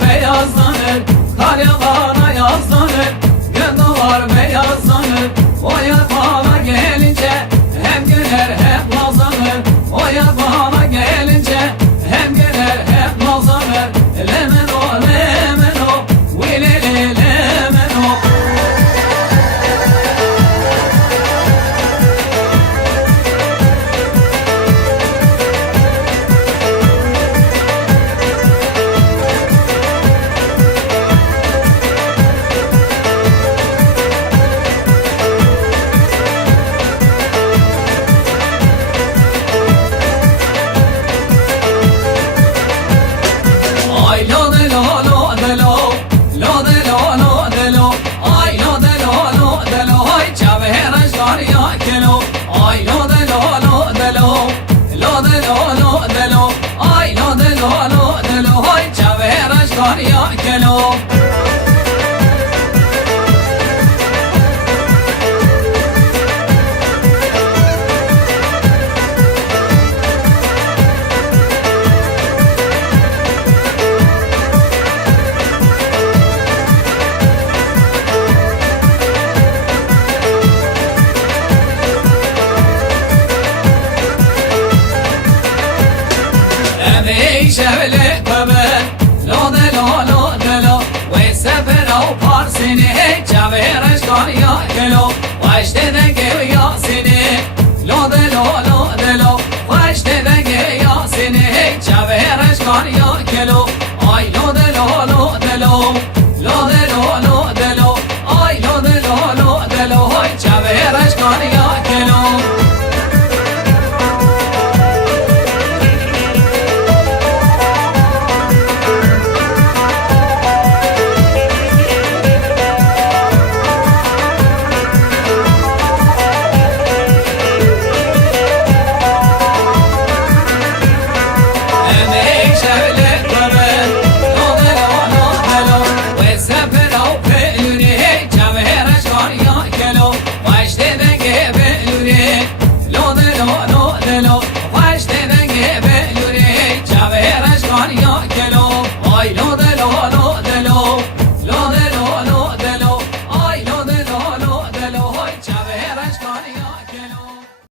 beyazlanır, kar yağana yazlanır, gün doğar beyazlanır. O yer bana gelince hem güler hem nazlanır. O yer bana gelince hem güler hem nazlanır. Lemeno lemeno, vilele lemeno. Ay lo de lo lo de lo, lo de lo lo de lo, ay lo de lo lo de lo, ay çavera şarya kelo, ay lo de lo lo de lo, lo de lo lo de lo, ay lo de lo lo de lo, ay çavera şarya kelo. شبله قبل لو ده لو و سفر او پارسینه چاورش کار یا کلو واشته دنگه یا سینه لو ده لو واشته دنگه یا سینه چاورش کار یا کلو